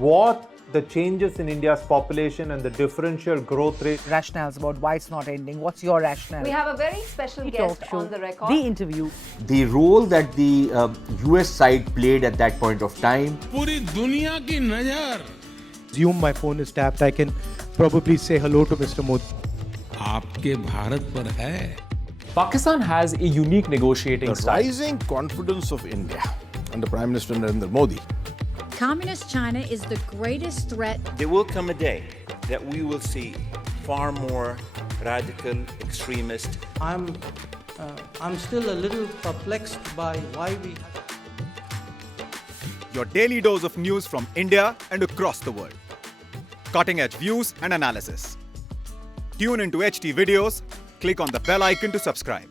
what the changes in India's population and the differential growth rate. Rationales about why it's not ending. What's your rationale? We have a very special guest on the record. The interview. The role that the US side played at that point of time. पूरी दुनिया की नजर. Assume my phone is tapped. I can probably say hello to Mr. Modi. आपके भारत पर है. Pakistan has a unique negotiating The style. rising confidence of India under Prime Minister Narendra Modi. Communist China is the greatest threat. There will come a day that we will see far more radical extremist. I'm still a little perplexed by why we. Your daily dose of news from India and across the world. Cutting edge views and analysis. Tune into HT videos. Click on the bell icon to subscribe.